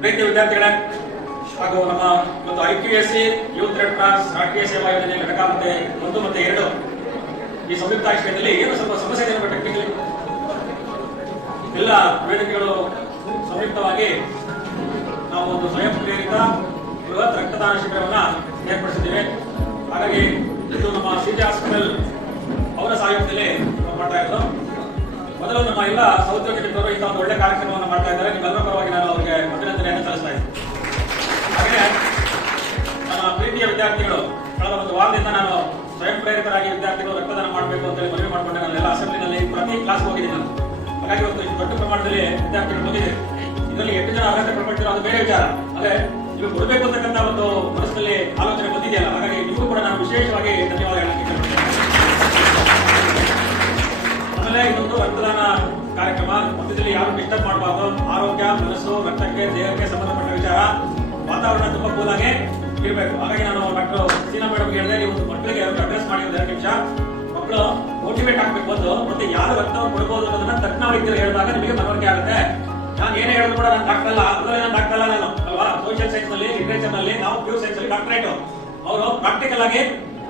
ಪ್ರೀತಿಯ ವಿದ್ಯಾರ್ಥಿಗಳೇ ಹಾಗೂ ನಮ್ಮ ಮತ್ತು IQAC ಯೂತ್ ರೆಡ್ ಕ್ರಾಸ್ ರಾಷ್ಟ್ರೀಯ ಸೇವಾ ಯೋಜನೆ ಘಟಕ ಮತ್ತೆ 1 ಮತ್ತು 2 ಈ ಸಂಯುಕ್ತ ಆಶ್ರಯದಲ್ಲಿ ಏನು ಸ್ವಲ್ಪ ಸಮಸ್ಯೆ ಇದೆ ಟೆಕ್ನಿಕಲಿ ಎಲ್ಲ ವೇದಿಕೆಗಳು ಸಂಯುಕ್ತವಾಗಿ ನಾವು ಒಂದು ಸ್ವಯಂ ಪ್ರೇರಿತ ಬೃಹತ್ ರಕ್ತದಾನ ಶಿಬಿರವನ್ನ ಏರ್ಪಡಿಸಿದ್ದೇವೆ. ಹಾಗಾಗಿ ಇದು ನಮ್ಮ CJ ಹಾಸ್ಪಿಟಲ್ ಅವರ ಸಹಯೋಗದಲ್ಲಿ ಮಾಡ್ತಾ ಇರೋದು. ಮೊದಲು ನಮ್ಮ ಎಲ್ಲ ಸಹೋದ್ಯೋಗಿ ಮಿತ್ರರು ಇಂಥ ಒಂದು ಒಳ್ಳೆ ಕಾರ್ಯಕ್ರಮವನ್ನು ಮಾಡ್ತಾ ಇದ್ದಾರೆ. ನಿಮ್ಮೆಲ್ಲರ ಪರವಾಗಿ ನಾನು ಅವರಿಗೆ ಅಭಿನಂದನೆಯನ್ನು ಸಲ್ಲಿಸ್ತಾ ಇದ್ದೀನಿ. ಹಾಗೆ ನನ್ನ ಪ್ರೀತಿಯ ವಿದ್ಯಾರ್ಥಿಗಳು ಕಳೆದ ಒಂದು ವಾರದಿಂದ ನಾನು ಸ್ವಯಂ ಪ್ರೇರಿತರಾಗಿ ವಿದ್ಯಾರ್ಥಿಗಳು ರಕ್ತದಾನ ಮಾಡಬೇಕು ಅಂತ ಹೇಳಿ ಮನವಿ ಮಾಡಿಕೊಂಡೆ. ನಾನೆಲ್ಲ ಅಸೆಂಬ್ಲಿನಲ್ಲಿ ಪ್ರತಿ ಕ್ಲಾಸ್ ಹೋಗಿದ್ದೀನಿ ನಾನು. ಹಾಗಾಗಿ ಇವತ್ತು ಇಷ್ಟು ದೊಡ್ಡ ಪ್ರಮಾಣದಲ್ಲಿ ವಿದ್ಯಾರ್ಥಿಗಳು ಬಂದಿದೆ. ಇದರಲ್ಲಿ 8 ಜನ ಅರ್ಹತೆ ಪಡ್ಕೊಳ್ತಿರೋ ಅದು ಬೇರೆ ವಿಚಾರ. ಆದರೆ ನೀವು ಕೊಡಬೇಕು ಅಂತಕ್ಕಂಥ ಒಂದು ಮನಸ್ಸಿನಲ್ಲಿ ಆಲೋಚನೆ ಬಂದಿದೆಯಲ್ಲ, ಹಾಗಾಗಿ ನಿಮಗೂ ಕೂಡ ನಾನು ವಿಶೇಷವಾಗಿ ಧನ್ಯವಾದ ಹೇಳಲಿಕ್ಕೆ ಆಮೇಲೆ ಇದೊಂದು ರಕ್ತದಾನ ಕಾರ್ಯಕ್ರಮ. ಮಧ್ಯದಲ್ಲಿ ಯಾರು ಡಿಸ್ಟರ್ಬ್ ಮಾಡಬಾರ್ದು. ಆರೋಗ್ಯ, ಮನಸ್ಸು, ರಕ್ತಕ್ಕೆ, ದೇಹಕ್ಕೆ ಸಂಬಂಧಪಟ್ಟ ವಿಚಾರ, ವಾತಾವರಣ ತುಂಬಾ ಕೂಲಾಗಿ ಇರಬೇಕು. ಹಾಗಾಗಿ ನಾನು ಡಾಕ್ಟರ್ ಸೀನಾ ಮೇಡಮ್ ಹೇಳಿದೆ, ನೀವು ಮಕ್ಕಳಿಗೆ ಅಡ್ರೆಸ್ ಮಾಡಿ 2 ನಿಮಿಷ ಮಕ್ಕಳು ಮೋಟಿವೇಟ್ ಆಗಬೇಕು ಒಂದು, ಮತ್ತೆ ಯಾರು ರಕ್ತವನ್ನು ಕೊಡಬಹುದು ಅನ್ನೋದನ್ನ ತಜ್ಞ ವೈದ್ಯರು ಹೇಳಿದಾಗ ನಿಮಗೆ ಮನವರಿಕೆ ಆಗುತ್ತೆ. ನಾನು ಏನೇ ಹೇಳಿದ್ರು ಕೂಡ ನಾನು ಡಾಕ್ಟರ್ ಅಲ್ಲ, ಅದರಲ್ಲಿ ನಾನು ಡಾಕ್ಟರ್ ಅಲ್ಲ ನಾನು ಅಲ್ವಾ. ಸೋಷಿಯಲ್ ಸೈನ್ಸ್ ನಲ್ಲಿ, ಲಿಟರೇಚರ್ ನಲ್ಲಿ ನಾವು ಪ್ಯೂರ್ ಸೈನ್ಸ್ ಅಲ್ಲಿ ಡಾಕ್ಟರೇಟ್. ಅವರು ಪ್ರಾಕ್ಟಿಕಲ್ ಆಗಿ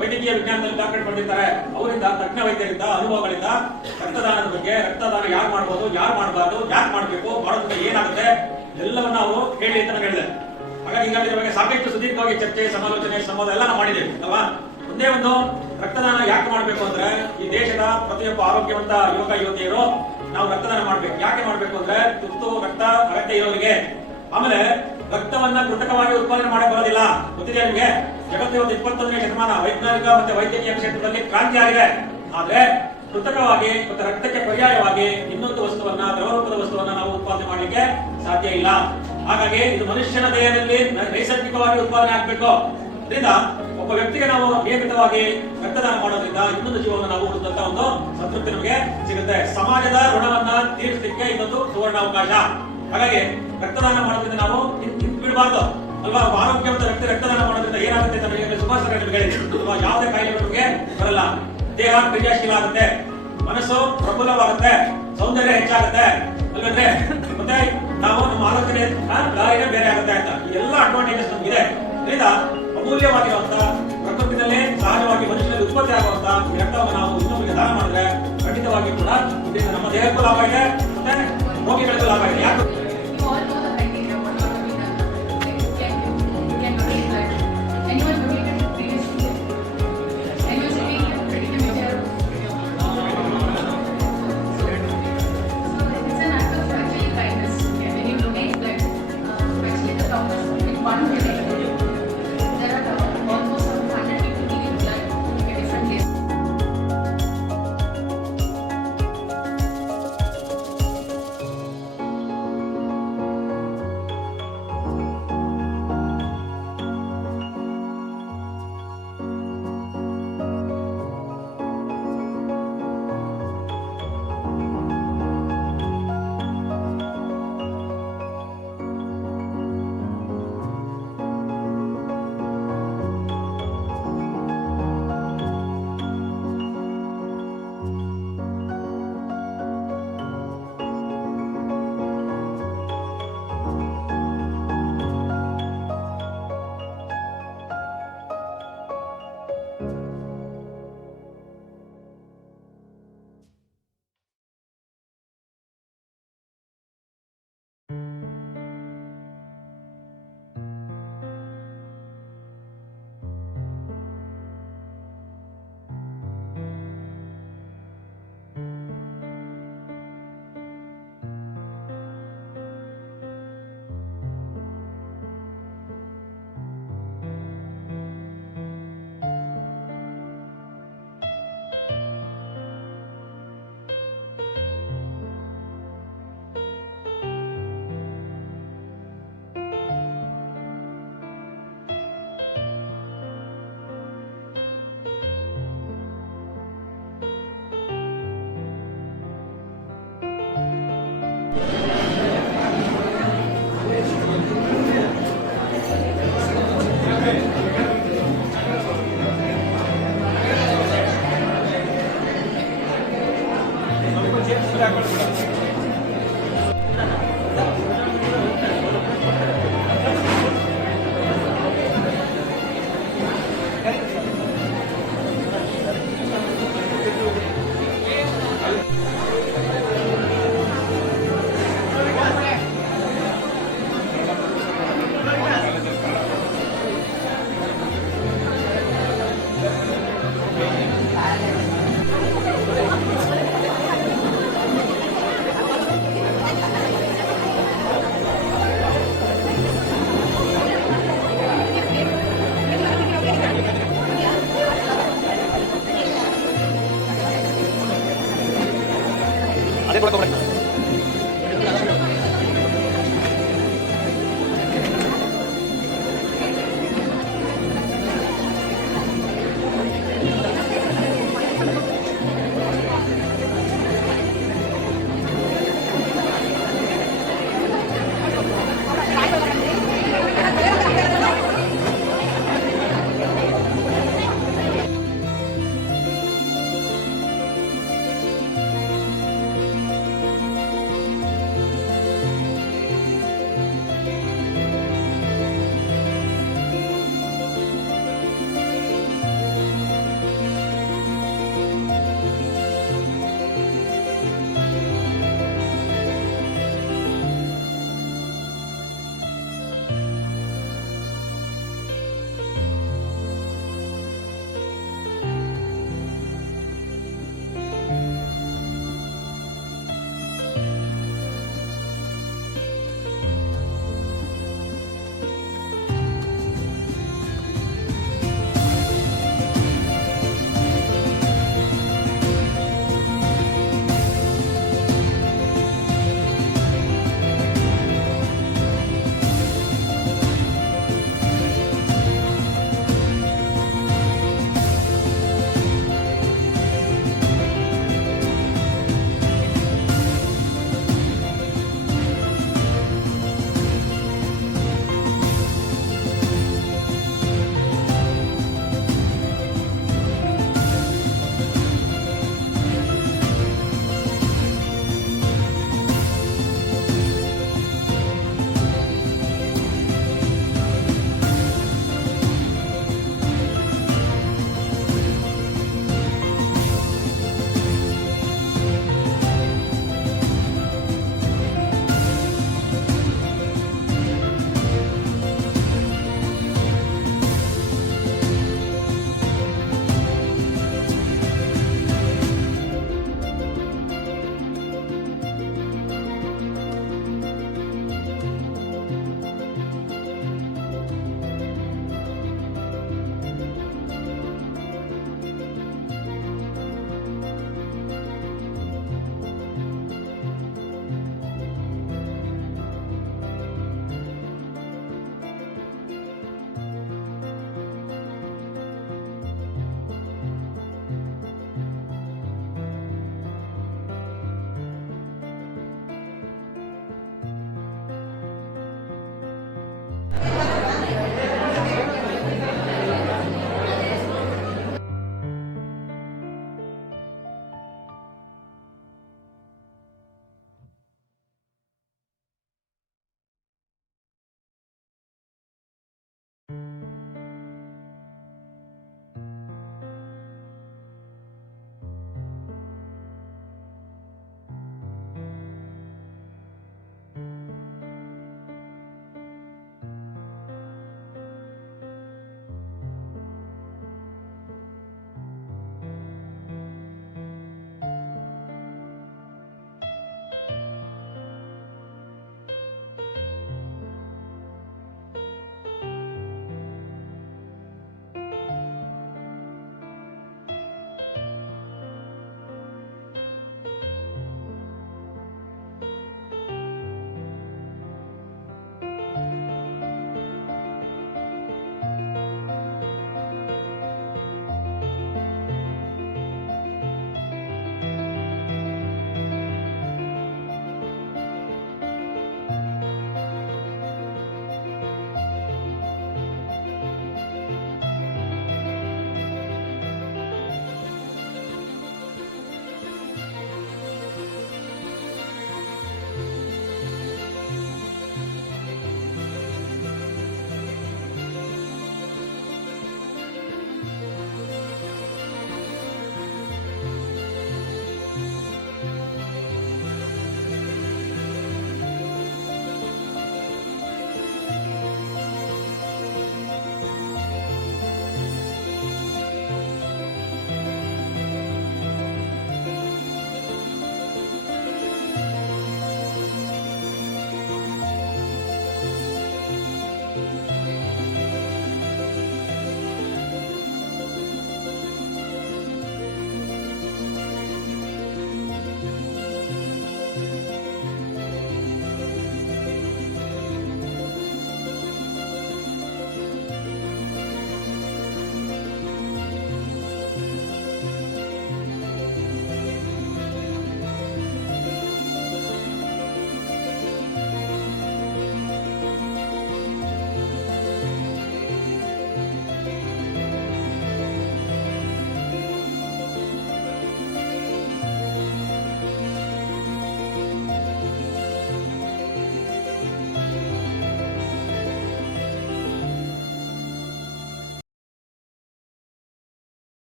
ವೈದ್ಯಕೀಯ ವಿಜ್ಞಾನದಲ್ಲಿ ಡಾಕ್ಟರೇಟ್ ಪಡೆದಿದ್ದಾರೆ. ಅವರಿಂದ ತಜ್ಞ ವೈದ್ಯರಿಂದ ಅನುಭವಗಳಿಂದ ರಕ್ತದಾನದ ಬಗ್ಗೆ, ರಕ್ತದಾನ ಯಾರು ಮಾಡಬಹುದು, ಯಾರು ಮಾಡಬಾರ್ದು, ಯಾಕೆ ಮಾಡಬೇಕು, ಮಾಡೋದ್ರಿಂದ ಏನಾಗುತ್ತೆ ಎಲ್ಲವನ್ನ ಅವರು ಹೇಳಿ ಅಂತ ನಾನು ಹೇಳಿದೆ. ಹಾಗಾಗಿ ಹೀಗಾಗಿ ಬಗ್ಗೆ ಸಾಕಷ್ಟು ಸುದೀರ್ಘವಾಗಿ ಚರ್ಚೆ, ಸಮಾಲೋಚನೆ, ಸಂವಾದ ಎಲ್ಲ ನಾವು ಮಾಡಿದ್ದೇವೆ ಅಲ್ವಾ. ಒಂದೇ ಒಂದು ರಕ್ತದಾನ ಯಾಕೆ ಮಾಡಬೇಕು ಅಂದ್ರೆ, ಈ ದೇಶದ ಪ್ರತಿಯೊಬ್ಬ ಆರೋಗ್ಯವಂತ ಯುವಕ ಯುವತಿಯರು ನಾವು ರಕ್ತದಾನ ಮಾಡ್ಬೇಕು. ಯಾಕೆ ಮಾಡ್ಬೇಕು ಅಂದ್ರೆ, ತುರ್ತು ರಕ್ತ ಅಗತ್ಯ ಇರೋರಿಗೆ. ಆಮೇಲೆ ರಕ್ತವನ್ನ ಕೃತಕವಾಗಿ ಉತ್ಪಾದನೆ ಮಾಡಕ್ ಬರೋದಿಲ್ಲ, ಗೊತ್ತಿದೆ ನಿಮಗೆ. ಜಗತ್ತು 21ನೇ ಶತಮಾನ ವೈಜ್ಞಾನಿಕ ಮತ್ತೆ ವೈದ್ಯಕೀಯ ಕ್ಷೇತ್ರದಲ್ಲಿ ಕ್ರಾಂತಿ ಆಗಿದೆ. ಆದ್ರೆ ಕೃತಕವಾಗಿ ಮತ್ತೆ ರಕ್ತಕ್ಕೆ ಪರ್ಯಾಯವಾಗಿ ಇನ್ನೊಂದು ವಸ್ತುವನ್ನ, ದ್ರವರೂಪದ ವಸ್ತುವನ್ನ ನಾವು ಉತ್ಪಾದನೆ ಮಾಡಲಿಕ್ಕೆ ಸಾಧ್ಯ ಇಲ್ಲ. ಹಾಗಾಗಿ ಇದು ಮನುಷ್ಯನ ದೇಹದಲ್ಲಿ ನೈಸರ್ಗಿಕವಾಗಿ ಉತ್ಪಾದನೆ ಆಗ್ಬೇಕು. ಅದರಿಂದ ಒಬ್ಬ ವ್ಯಕ್ತಿಗೆ ನಾವು ನಿಯಮಿತವಾಗಿ ರಕ್ತದಾನ ಮಾಡೋದ್ರಿಂದ ಇನ್ನೊಂದು ಜೀವವನ್ನು ನಾವು ಉಳಿದಂತ ಒಂದು ಸಂತೃಪ್ತಿ ನಮಗೆ ಸಿಗುತ್ತೆ. ಸಮಾಜದ ಋಣವನ್ನ ತೀರಿಸಲಿಕ್ಕೆ ಇದೊಂದು ಸುವರ್ಣ ಅವಕಾಶ. ಹಾಗಾಗಿ ರಕ್ತದಾನ ಮಾಡೋದ್ರಿಂದ ನಾವು ಬಿಡಬಾರ್ದು ಅಲ್ವಾ. ಆರೋಗ್ಯವಂತ ರಕ್ತದಾನ ಮಾಡೋದ್ರಿಂದ ಏನಾಗುತ್ತೆ ಅಂತ ನನಗೆ ಸುಮಾರು ಸಲ ನಿಮಗೆ ಹೇಳಿದ್ದೀನಿ. ಯಾವುದೇ ಕಾಯಿಲೆ ನಮಗೆ ಬರಲ್ಲ, ದೇಹ ಕ್ರಿಯಾಶೀಲ ಆಗುತ್ತೆ, ಮನಸ್ಸು ಪ್ರಫುಲ್ಲವಾಗುತ್ತೆ, ಸೌಂದರ್ಯ ಹೆಚ್ಚಾಗುತ್ತೆ ಅಲ್ವೇ. ಮತ್ತೆ ನಾವು ನಮ್ಮ ಆಲೋಚನೆ ದಾರಿನೇ ಬೇರೆ ಆಗುತ್ತೆ ಅಂತ ಈ ಎಲ್ಲ ಅಡ್ವಾಂಟೇಜಸ್ ನಮಗಿದೆ. ಇದರಿಂದ ಅಮೂಲ್ಯವಾಗಿರುವಂತ ಪ್ರಕೃತಿನಲ್ಲೇ ಸಹಜವಾಗಿ ಮನುಷ್ಯನಲ್ಲಿ ಉತ್ಪತ್ತಿ ಆಗುವಂತ ಈ ರಕ್ತವನ್ನು ನಾವು ಇನ್ನೊಬ್ಬರಿಗೆ ದಾನ ಮಾಡಿದ್ರೆ ಖಂಡಿತವಾಗಿ ಕೂಡ ಇದರಿಂದ ನಮ್ಮ ದೇಹಕ್ಕೂ ಲಾಭ ಇದೆ, ಮತ್ತೆ ರೋಗಿಗಳಿಗೂ ಲಾಭ ಇದೆ. ಯಾಕೆ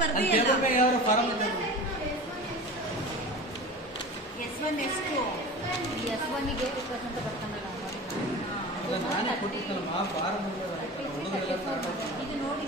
ಬರ್ದಿಯಲ್ಲ ಯಾವ ಫಾರಂ ಇದೆ S1 S2 S1 ಗೆ ರಿಕ್ವೆಸ್ಟ್ ಅಂತ ಬರ್ತಾನಲ್ಲ ನಾನೇ ಕೊಟ್ಟಿದ್ದಲ್ಲ ಆ ಫಾರಂ ಇದು ನೋಡಿ